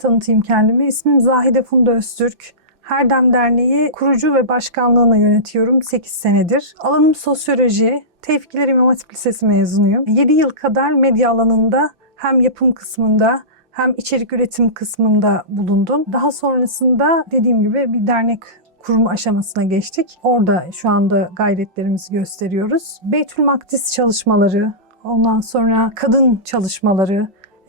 Tanıtayım kendimi. İsmim Zahide Funda Öztürk. Herdem Derneği kurucu ve başkanlığını yönetiyorum 8 senedir. Alanım sosyoloji. Tevfikler İmam Hatip Lisesi mezunuyum. 7 yıl kadar medya alanında hem yapım kısmında hem içerik üretim kısmında bulundum. Daha sonrasında dediğim gibi bir dernek kurum aşamasına geçtik. Orada şu anda gayretlerimizi gösteriyoruz. Beytül Makdis çalışmaları, ondan sonra kadın çalışmaları,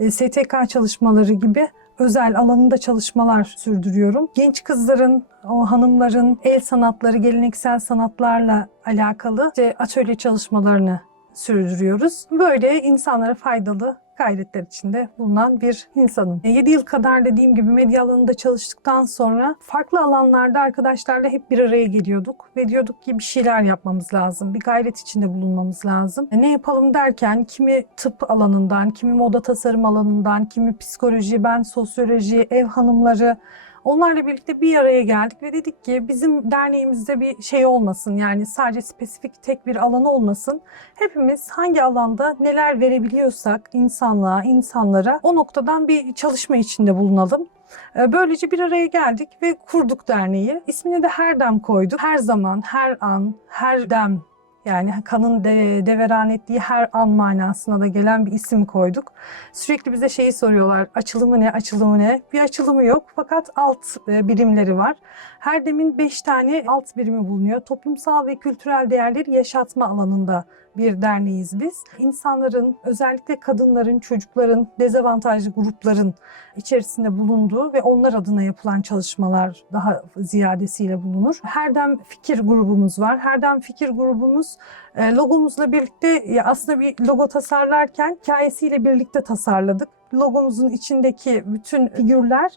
STK çalışmaları gibi özel alanında çalışmalar sürdürüyorum. Genç kızların, o hanımların el sanatları, geleneksel sanatlarla alakalı işte atölye çalışmalarını sürdürüyoruz. Böyle insanlara faydalı gayretler içinde bulunan bir insanım. 7 yıl kadar dediğim gibi medya alanında çalıştıktan sonra farklı alanlarda arkadaşlarla hep bir araya geliyorduk ve diyorduk ki bir şeyler yapmamız lazım, bir gayret içinde bulunmamız lazım. E, Ne yapalım derken kimi tıp alanından, kimi moda tasarım alanından, kimi psikoloji, ben sosyoloji, ev hanımları Onlarla birlikte bir araya geldik ve dedik ki bizim derneğimizde bir şey olmasın yani sadece spesifik tek bir alan olmasın. Hepimiz hangi alanda neler verebiliyorsak insanlığa, insanlara o noktadan bir çalışma içinde bulunalım. Ee, Böylece bir araya geldik ve kurduk derneği. İsmini de her dem koyduk. Her zaman, her an, her dem yani kanın de, deveran ettiği her an manasına da gelen bir isim koyduk. Sürekli bize şeyi soruyorlar. Açılımı ne, açılımı ne? Bir açılımı yok fakat alt e, birimleri var. Her demin 5 tane alt birimi bulunuyor. Toplumsal ve kültürel değerleri yaşatma alanında bir derneğiz biz. İnsanların, özellikle kadınların, çocukların, dezavantajlı grupların içerisinde bulunduğu ve onlar adına yapılan çalışmalar daha ziyadesiyle bulunur. Herdem Fikir grubumuz var. Herdem Fikir grubumuz e, logomuzla birlikte aslında bir logo tasarlarken hikayesiyle birlikte tasarladık. Logomuzun içindeki bütün figürler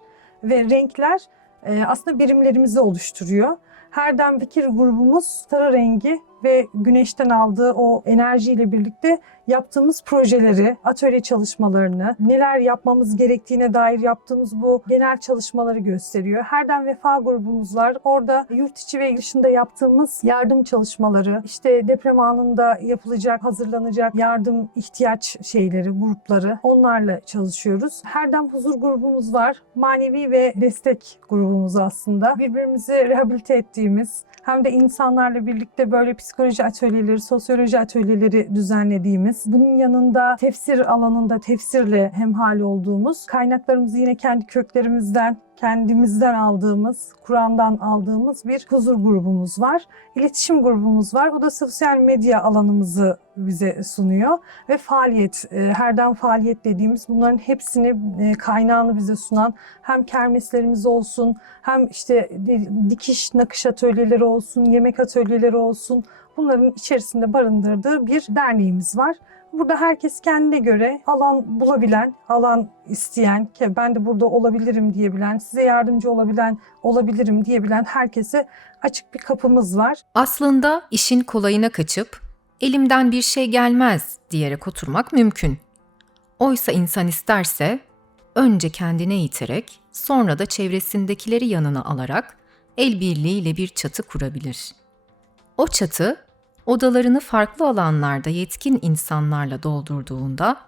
ve renkler e, aslında birimlerimizi oluşturuyor. Herdem Fikir grubumuz sarı rengi ve güneşten aldığı o enerjiyle birlikte yaptığımız projeleri, atölye çalışmalarını, neler yapmamız gerektiğine dair yaptığımız bu genel çalışmaları gösteriyor. Herden Vefa grubumuz var. Orada yurt içi ve dışında yaptığımız yardım çalışmaları, işte deprem anında yapılacak, hazırlanacak yardım ihtiyaç şeyleri, grupları onlarla çalışıyoruz. Herden Huzur grubumuz var. Manevi ve destek grubumuz aslında. Birbirimizi rehabilite ettiğimiz, hem de insanlarla birlikte böyle psikoloji atölyeleri, sosyoloji atölyeleri düzenlediğimiz, bunun yanında tefsir alanında tefsirle hemhal olduğumuz, kaynaklarımızı yine kendi köklerimizden, kendimizden aldığımız, Kur'an'dan aldığımız bir huzur grubumuz var. İletişim grubumuz var. Bu da sosyal medya alanımızı bize sunuyor ve faaliyet, e, herden faaliyet dediğimiz bunların hepsini e, kaynağını bize sunan hem kermeslerimiz olsun, hem işte dikiş nakış atölyeleri olsun, yemek atölyeleri olsun bunların içerisinde barındırdığı bir derneğimiz var. Burada herkes kendine göre alan bulabilen, alan isteyen, ki ben de burada olabilirim diyebilen, size yardımcı olabilen, olabilirim diyebilen herkese açık bir kapımız var. Aslında işin kolayına kaçıp elimden bir şey gelmez diyerek oturmak mümkün. Oysa insan isterse önce kendine iterek sonra da çevresindekileri yanına alarak el birliğiyle bir çatı kurabilir. O çatı odalarını farklı alanlarda yetkin insanlarla doldurduğunda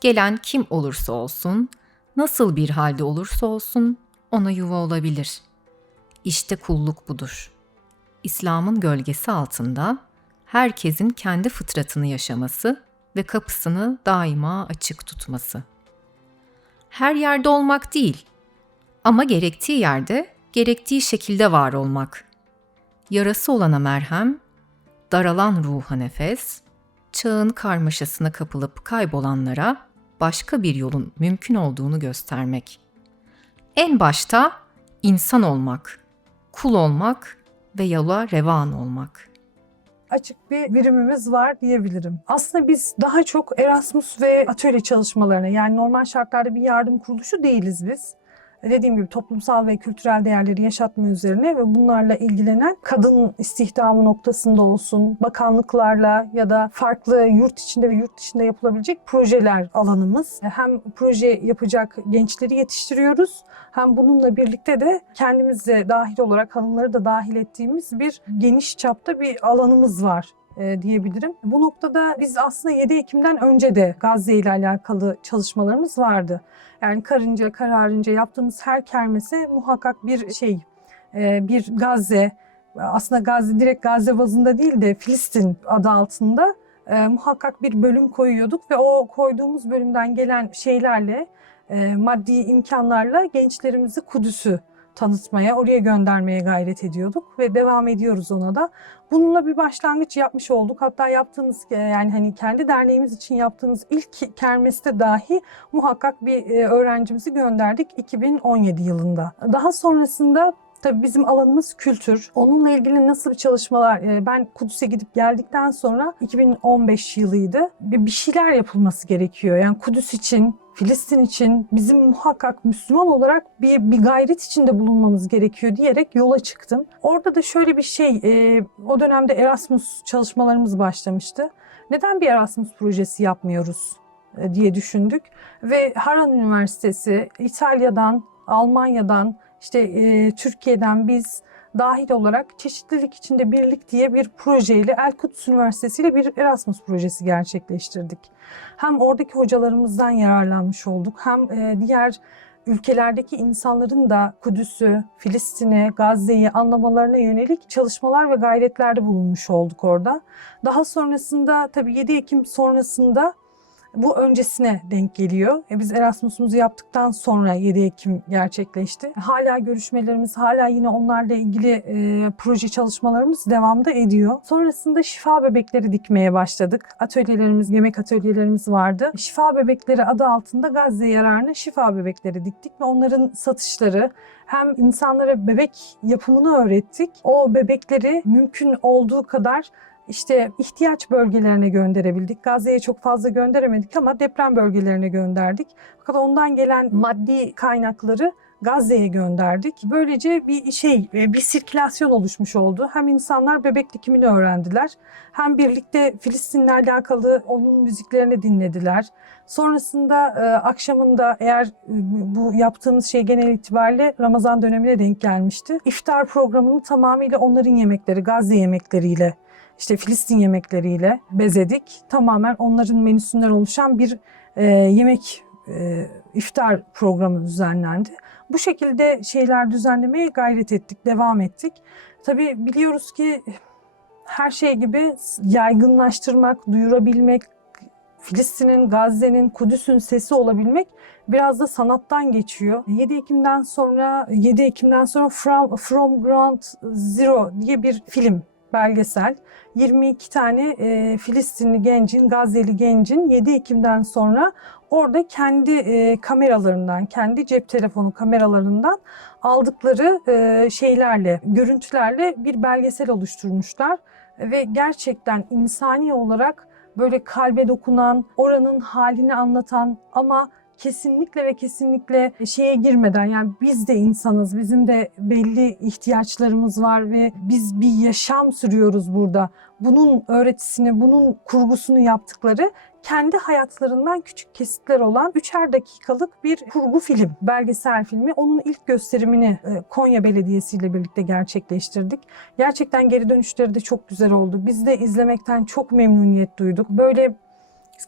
gelen kim olursa olsun, nasıl bir halde olursa olsun ona yuva olabilir. İşte kulluk budur. İslam'ın gölgesi altında herkesin kendi fıtratını yaşaması ve kapısını daima açık tutması. Her yerde olmak değil ama gerektiği yerde gerektiği şekilde var olmak. Yarası olana merhem, daralan ruha nefes, çağın karmaşasına kapılıp kaybolanlara başka bir yolun mümkün olduğunu göstermek. En başta insan olmak, kul olmak ve yola revan olmak açık bir birimimiz var diyebilirim. Aslında biz daha çok Erasmus ve atölye çalışmalarına yani normal şartlarda bir yardım kuruluşu değiliz biz. Dediğim gibi toplumsal ve kültürel değerleri yaşatma üzerine ve bunlarla ilgilenen kadın istihdamı noktasında olsun, bakanlıklarla ya da farklı yurt içinde ve yurt dışında yapılabilecek projeler alanımız. Hem proje yapacak gençleri yetiştiriyoruz hem bununla birlikte de kendimiz de dahil olarak hanımları da dahil ettiğimiz bir geniş çapta bir alanımız var diyebilirim. Bu noktada biz aslında 7 Ekim'den önce de Gazze ile alakalı çalışmalarımız vardı. Yani karınca kararınca yaptığımız her kermese muhakkak bir şey, e, bir Gazze, aslında Gazze direkt Gazze bazında değil de Filistin adı altında e, muhakkak bir bölüm koyuyorduk ve o koyduğumuz bölümden gelen şeylerle, e, maddi imkanlarla gençlerimizi Kudüs'ü tanıtmaya, oraya göndermeye gayret ediyorduk ve devam ediyoruz ona da. Bununla bir başlangıç yapmış olduk. Hatta yaptığımız e, yani hani kendi derneğimiz için yaptığımız ilk kermeste dahi muhakkak bir e, öğrencimizi gönderdik 2017 yılında. Daha sonrasında Tabii bizim alanımız kültür. Onunla ilgili nasıl bir çalışmalar, e, ben Kudüs'e gidip geldikten sonra 2015 yılıydı. Bir bir şeyler yapılması gerekiyor. Yani Kudüs için, Filistin için bizim muhakkak Müslüman olarak bir, bir gayret içinde bulunmamız gerekiyor diyerek yola çıktım. Orada da şöyle bir şey, e, o dönemde Erasmus çalışmalarımız başlamıştı. Neden bir Erasmus projesi yapmıyoruz e, diye düşündük. Ve Harran Üniversitesi, İtalya'dan, Almanya'dan, işte e, Türkiye'den biz dahil olarak çeşitlilik içinde birlik diye bir projeyle El Kudüs Üniversitesi ile bir Erasmus projesi gerçekleştirdik. Hem oradaki hocalarımızdan yararlanmış olduk hem e, diğer ülkelerdeki insanların da Kudüs'ü, Filistin'i, Gazze'yi anlamalarına yönelik çalışmalar ve gayretlerde bulunmuş olduk orada. Daha sonrasında tabii 7 Ekim sonrasında bu öncesine denk geliyor. E biz Erasmus'umuzu yaptıktan sonra 7 Ekim gerçekleşti. Hala görüşmelerimiz, hala yine onlarla ilgili e, proje çalışmalarımız devamda ediyor. Sonrasında şifa bebekleri dikmeye başladık. Atölyelerimiz, yemek atölyelerimiz vardı. Şifa bebekleri adı altında Gazze yararına şifa bebekleri diktik ve onların satışları hem insanlara bebek yapımını öğrettik. O bebekleri mümkün olduğu kadar işte ihtiyaç bölgelerine gönderebildik. Gazze'ye çok fazla gönderemedik ama deprem bölgelerine gönderdik. Fakat ondan gelen maddi kaynakları Gazze'ye gönderdik. Böylece bir şey, bir sirkülasyon oluşmuş oldu. Hem insanlar bebek dikimini öğrendiler, hem birlikte Filistin'le alakalı onun müziklerini dinlediler. Sonrasında e, akşamında eğer e, bu yaptığımız şey genel itibariyle Ramazan dönemine denk gelmişti. İftar programını tamamıyla onların yemekleri, Gazze yemekleriyle işte Filistin yemekleriyle bezedik. Tamamen onların menüsünden oluşan bir e, yemek e, iftar programı düzenlendi. Bu şekilde şeyler düzenlemeye gayret ettik, devam ettik. Tabii biliyoruz ki her şey gibi yaygınlaştırmak, duyurabilmek, Filistin'in, Gazze'nin, Kudüs'ün sesi olabilmek biraz da sanattan geçiyor. 7 Ekim'den sonra 7 Ekim'den sonra From, From Ground Zero diye bir film belgesel. 22 tane e, Filistinli gencin, Gazze'li gencin 7 Ekim'den sonra orada kendi e, kameralarından, kendi cep telefonu kameralarından aldıkları e, şeylerle, görüntülerle bir belgesel oluşturmuşlar. Ve gerçekten insani olarak böyle kalbe dokunan, oranın halini anlatan ama kesinlikle ve kesinlikle şeye girmeden yani biz de insanız, bizim de belli ihtiyaçlarımız var ve biz bir yaşam sürüyoruz burada. Bunun öğretisini, bunun kurgusunu yaptıkları kendi hayatlarından küçük kesitler olan üçer dakikalık bir kurgu film, belgesel filmi. Onun ilk gösterimini e, Konya Belediyesi ile birlikte gerçekleştirdik. Gerçekten geri dönüşleri de çok güzel oldu. Biz de izlemekten çok memnuniyet duyduk. Böyle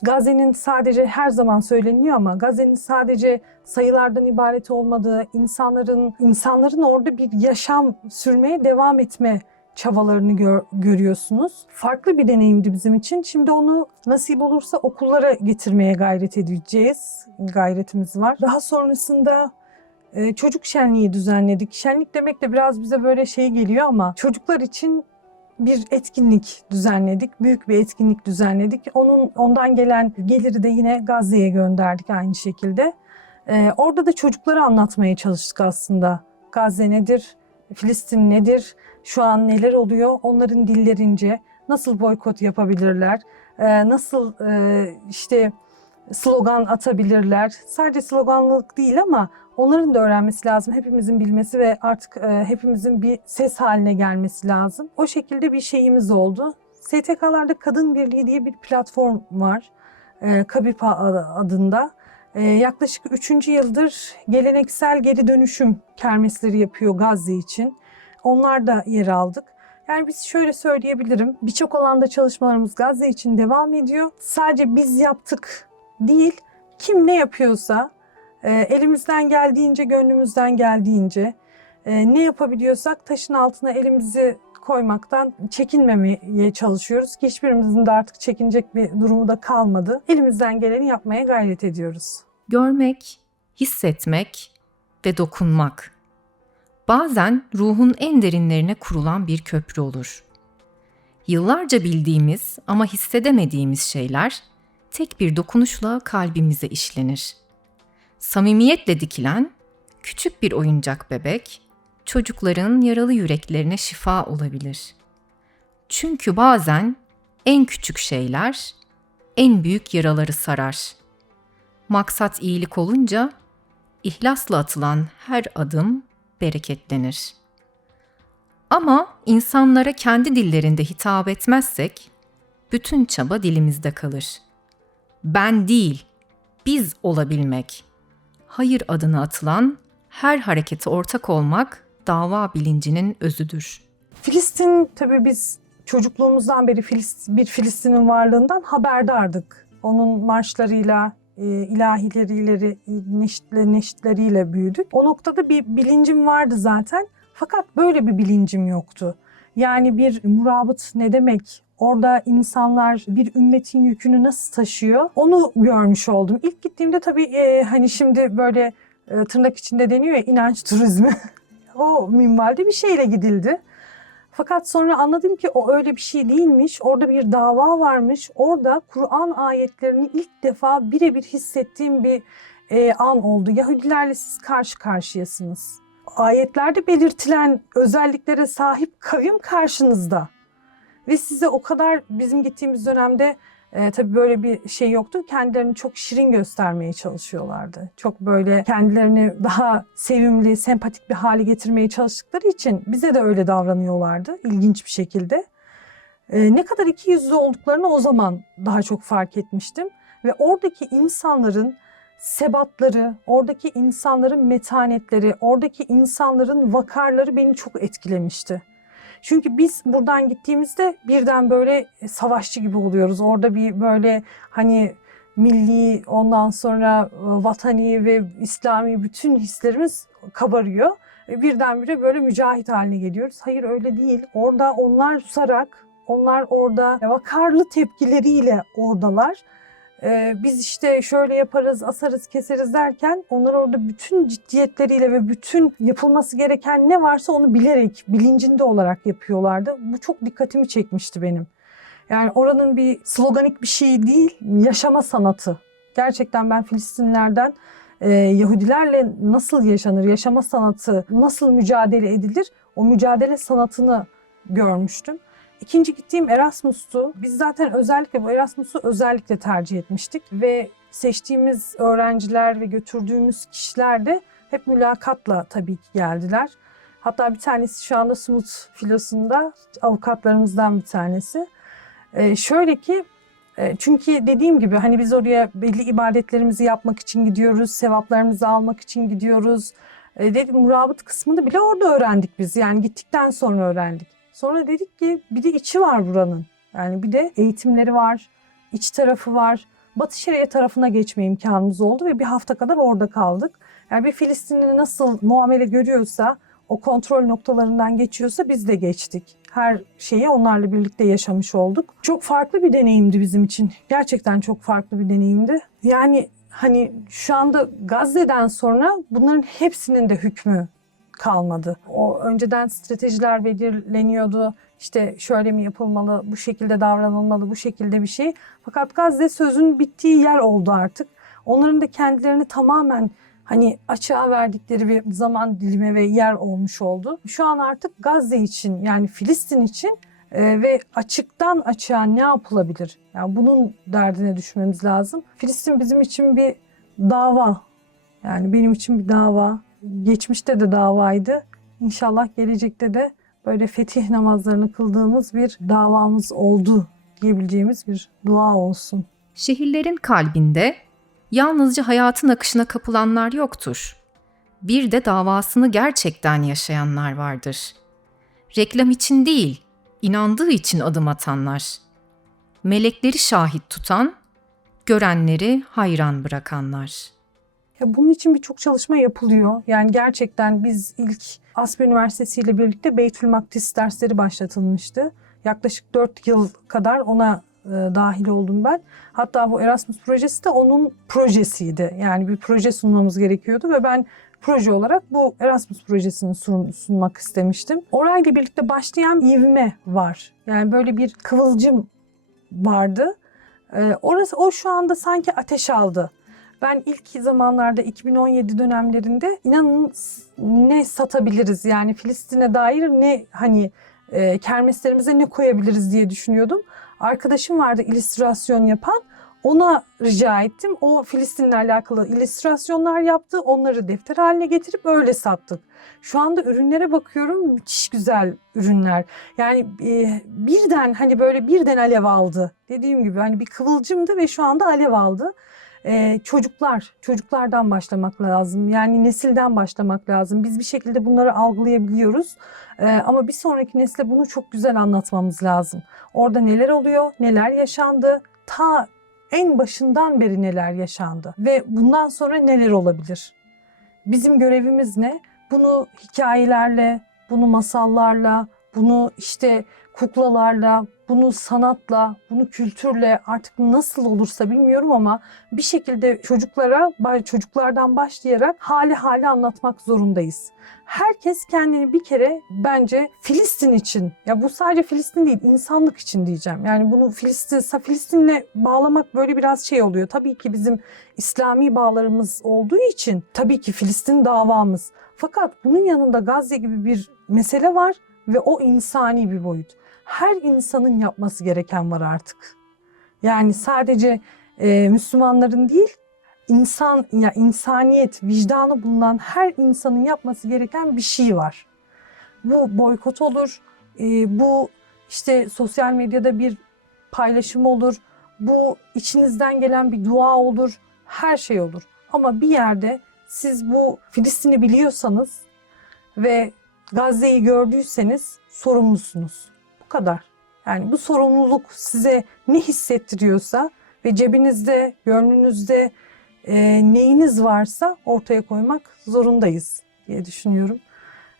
Gazze'nin sadece her zaman söyleniyor ama Gazze'nin sadece sayılardan ibaret olmadığı, insanların insanların orada bir yaşam sürmeye devam etme çabalarını gör, görüyorsunuz. Farklı bir deneyimdi bizim için. Şimdi onu nasip olursa okullara getirmeye gayret edeceğiz. Gayretimiz var. Daha sonrasında e, çocuk şenliği düzenledik. Şenlik demek de biraz bize böyle şey geliyor ama çocuklar için bir etkinlik düzenledik. Büyük bir etkinlik düzenledik. Onun ondan gelen geliri de yine Gazze'ye gönderdik aynı şekilde. Ee, orada da çocuklara anlatmaya çalıştık aslında. Gazze nedir? Filistin nedir? Şu an neler oluyor? Onların dillerince nasıl boykot yapabilirler? Ee, nasıl e, işte slogan atabilirler? Sadece sloganlık değil ama onların da öğrenmesi lazım. Hepimizin bilmesi ve artık e, hepimizin bir ses haline gelmesi lazım. O şekilde bir şeyimiz oldu. STK'larda Kadın Birliği diye bir platform var. E, Kabipa adında. E, yaklaşık 3. yıldır geleneksel geri dönüşüm kermesleri yapıyor Gazze için. Onlar da yer aldık. Yani biz şöyle söyleyebilirim. Birçok alanda çalışmalarımız Gazze için devam ediyor. Sadece biz yaptık değil, kim ne yapıyorsa e, elimizden geldiğince, gönlümüzden geldiğince e, ne yapabiliyorsak taşın altına elimizi koymaktan çekinmemeye çalışıyoruz ki hiçbirimizin de artık çekinecek bir durumu da kalmadı. Elimizden geleni yapmaya gayret ediyoruz. Görmek, hissetmek ve dokunmak. Bazen ruhun en derinlerine kurulan bir köprü olur. Yıllarca bildiğimiz ama hissedemediğimiz şeyler tek bir dokunuşla kalbimize işlenir. Samimiyetle dikilen küçük bir oyuncak bebek çocukların yaralı yüreklerine şifa olabilir. Çünkü bazen en küçük şeyler en büyük yaraları sarar. Maksat iyilik olunca ihlasla atılan her adım bereketlenir. Ama insanlara kendi dillerinde hitap etmezsek bütün çaba dilimizde kalır. Ben değil, biz olabilmek. Hayır adına atılan her harekete ortak olmak dava bilincinin özüdür. Filistin tabii biz çocukluğumuzdan beri Filist- bir Filistin'in varlığından haberdardık. Onun marşlarıyla, ilahileriyle, neşitle, neşitleriyle büyüdük. O noktada bir bilincim vardı zaten. Fakat böyle bir bilincim yoktu. Yani bir murabıt ne demek? Orada insanlar bir ümmetin yükünü nasıl taşıyor? Onu görmüş oldum. İlk gittiğimde tabii e, hani şimdi böyle e, tırnak içinde deniyor ya inanç turizmi. o minvalde bir şeyle gidildi. Fakat sonra anladım ki o öyle bir şey değilmiş. Orada bir dava varmış. Orada Kur'an ayetlerini ilk defa birebir hissettiğim bir e, an oldu. Yahudilerle siz karşı karşıyasınız. Ayetlerde belirtilen özelliklere sahip kavim karşınızda. Ve size o kadar bizim gittiğimiz dönemde e, tabii böyle bir şey yoktu. Kendilerini çok şirin göstermeye çalışıyorlardı. Çok böyle kendilerini daha sevimli, sempatik bir hale getirmeye çalıştıkları için bize de öyle davranıyorlardı ilginç bir şekilde. E, ne kadar iki yüzlü olduklarını o zaman daha çok fark etmiştim. Ve oradaki insanların sebatları, oradaki insanların metanetleri, oradaki insanların vakarları beni çok etkilemişti. Çünkü biz buradan gittiğimizde birden böyle savaşçı gibi oluyoruz. Orada bir böyle hani milli ondan sonra e, vatani ve İslami bütün hislerimiz kabarıyor. E, Birdenbire böyle mücahit haline geliyoruz. Hayır öyle değil. Orada onlar susarak, onlar orada vakarlı tepkileriyle oradalar. Ee, biz işte şöyle yaparız, asarız, keseriz derken onlar orada bütün ciddiyetleriyle ve bütün yapılması gereken ne varsa onu bilerek, bilincinde olarak yapıyorlardı. Bu çok dikkatimi çekmişti benim. Yani oranın bir sloganik bir şey değil, yaşama sanatı. Gerçekten ben Filistinlerden e, Yahudilerle nasıl yaşanır, yaşama sanatı, nasıl mücadele edilir o mücadele sanatını görmüştüm. İkinci gittiğim Erasmus'tu. Biz zaten özellikle bu Erasmus'u özellikle tercih etmiştik ve seçtiğimiz öğrenciler ve götürdüğümüz kişiler de hep mülakatla tabii ki geldiler. Hatta bir tanesi şu anda Sumut filosunda avukatlarımızdan bir tanesi. Ee, şöyle ki e, çünkü dediğim gibi hani biz oraya belli ibadetlerimizi yapmak için gidiyoruz, sevaplarımızı almak için gidiyoruz. E, dedim murabıt kısmını bile orada öğrendik biz. Yani gittikten sonra öğrendik. Sonra dedik ki bir de içi var buranın. Yani bir de eğitimleri var, iç tarafı var. Batı Şeria tarafına geçme imkanımız oldu ve bir hafta kadar orada kaldık. Yani bir Filistinli nasıl muamele görüyorsa, o kontrol noktalarından geçiyorsa biz de geçtik. Her şeyi onlarla birlikte yaşamış olduk. Çok farklı bir deneyimdi bizim için. Gerçekten çok farklı bir deneyimdi. Yani hani şu anda Gazze'den sonra bunların hepsinin de hükmü kalmadı. O önceden stratejiler belirleniyordu. İşte şöyle mi yapılmalı, bu şekilde davranılmalı, bu şekilde bir şey. Fakat Gazze sözün bittiği yer oldu artık. Onların da kendilerini tamamen hani açığa verdikleri bir zaman dilimi ve yer olmuş oldu. Şu an artık Gazze için yani Filistin için e, ve açıktan açığa ne yapılabilir? Yani bunun derdine düşmemiz lazım. Filistin bizim için bir dava. Yani benim için bir dava. Geçmişte de davaydı. İnşallah gelecekte de böyle fetih namazlarını kıldığımız bir davamız oldu diyebileceğimiz bir dua olsun. Şehirlerin kalbinde yalnızca hayatın akışına kapılanlar yoktur. Bir de davasını gerçekten yaşayanlar vardır. Reklam için değil, inandığı için adım atanlar. Melekleri şahit tutan, görenleri hayran bırakanlar. Ya bunun için birçok çalışma yapılıyor. Yani gerçekten biz ilk Aspen Üniversitesi ile birlikte Beytül Makdis dersleri başlatılmıştı. Yaklaşık 4 yıl kadar ona e, dahil oldum ben. Hatta bu Erasmus projesi de onun projesiydi. Yani bir proje sunmamız gerekiyordu ve ben proje olarak bu Erasmus projesini sun- sunmak istemiştim. Orayla birlikte başlayan ivme var. Yani böyle bir kıvılcım vardı. E, orası o şu anda sanki ateş aldı. Ben ilk zamanlarda 2017 dönemlerinde inanın ne satabiliriz yani Filistin'e dair ne hani e, kermeslerimize ne koyabiliriz diye düşünüyordum. Arkadaşım vardı illüstrasyon yapan. Ona rica ettim. O Filistin'le alakalı illüstrasyonlar yaptı. Onları defter haline getirip öyle sattık. Şu anda ürünlere bakıyorum. Müthiş güzel ürünler. Yani e, birden hani böyle birden alev aldı. Dediğim gibi hani bir kıvılcımdı ve şu anda alev aldı. Ee, çocuklar, çocuklardan başlamak lazım. Yani nesilden başlamak lazım. Biz bir şekilde bunları algılayabiliyoruz. Ee, ama bir sonraki nesle bunu çok güzel anlatmamız lazım. Orada neler oluyor, neler yaşandı, ta en başından beri neler yaşandı ve bundan sonra neler olabilir? Bizim görevimiz ne? Bunu hikayelerle, bunu masallarla, bunu işte kuklalarla, bunu sanatla, bunu kültürle artık nasıl olursa bilmiyorum ama bir şekilde çocuklara, çocuklardan başlayarak hali hali anlatmak zorundayız. Herkes kendini bir kere bence Filistin için, ya bu sadece Filistin değil, insanlık için diyeceğim. Yani bunu Filistin, Filistin'le bağlamak böyle biraz şey oluyor. Tabii ki bizim İslami bağlarımız olduğu için tabii ki Filistin davamız. Fakat bunun yanında Gazze gibi bir mesele var ve o insani bir boyut. Her insanın yapması gereken var artık. Yani sadece e, Müslümanların değil, insan ya insaniyet, vicdanı bulunan her insanın yapması gereken bir şey var. Bu boykot olur, e, bu işte sosyal medyada bir paylaşım olur, bu içinizden gelen bir dua olur, her şey olur. Ama bir yerde siz bu Filistin'i biliyorsanız ve Gazze'yi gördüyseniz sorumlusunuz. Bu kadar. Yani bu sorumluluk size ne hissettiriyorsa ve cebinizde, gönlünüzde e, neyiniz varsa ortaya koymak zorundayız diye düşünüyorum.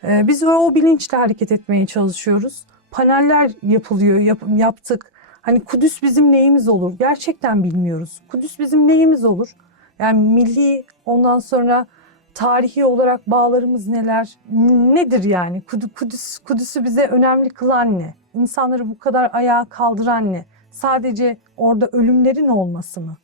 E, biz o, bilinçle hareket etmeye çalışıyoruz. Paneller yapılıyor, yap- yaptık. Hani Kudüs bizim neyimiz olur? Gerçekten bilmiyoruz. Kudüs bizim neyimiz olur? Yani milli ondan sonra tarihi olarak bağlarımız neler? Nedir yani? Kudüs, Kudüs'ü bize önemli kılan ne? İnsanları bu kadar ayağa kaldıran ne? Sadece orada ölümlerin olması mı?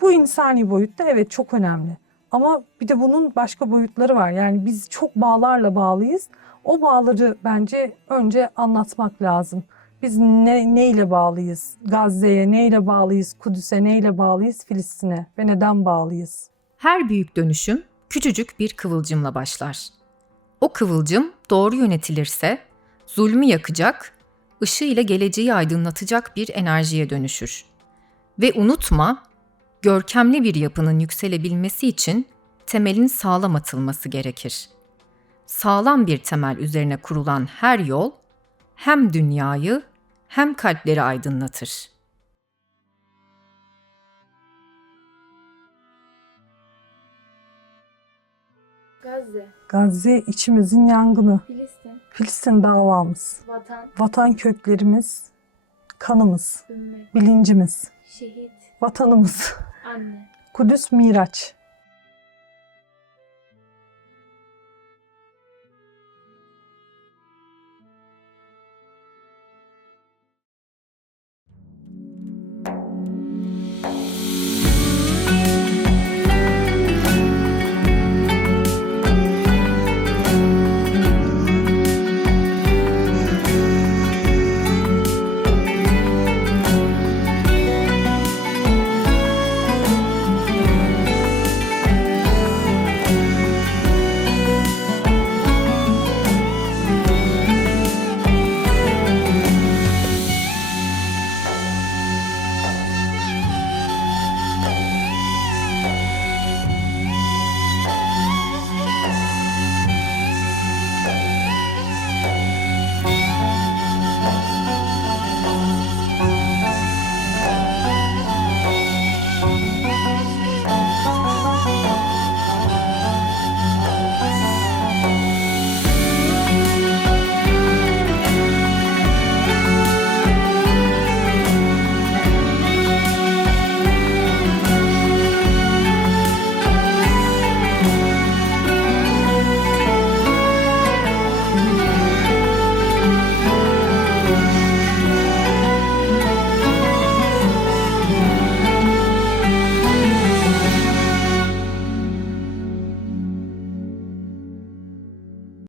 Bu insani boyutta evet çok önemli. Ama bir de bunun başka boyutları var. Yani biz çok bağlarla bağlıyız. O bağları bence önce anlatmak lazım. Biz ne, neyle bağlıyız? Gazze'ye neyle bağlıyız? Kudüs'e neyle bağlıyız? Filistin'e ve neden bağlıyız? Her büyük dönüşüm küçücük bir kıvılcımla başlar. O kıvılcım doğru yönetilirse zulmü yakacak, ışığı ile geleceği aydınlatacak bir enerjiye dönüşür. Ve unutma, görkemli bir yapının yükselebilmesi için temelin sağlam atılması gerekir. Sağlam bir temel üzerine kurulan her yol hem dünyayı hem kalpleri aydınlatır. Gazze, Gazze içimizin yangını. Filistin, Filistin davamız. vatan, Vatan köklerimiz, kanımız, ümmet, bilincimiz, şehit, vatanımız. anne. Kudüs Miraç.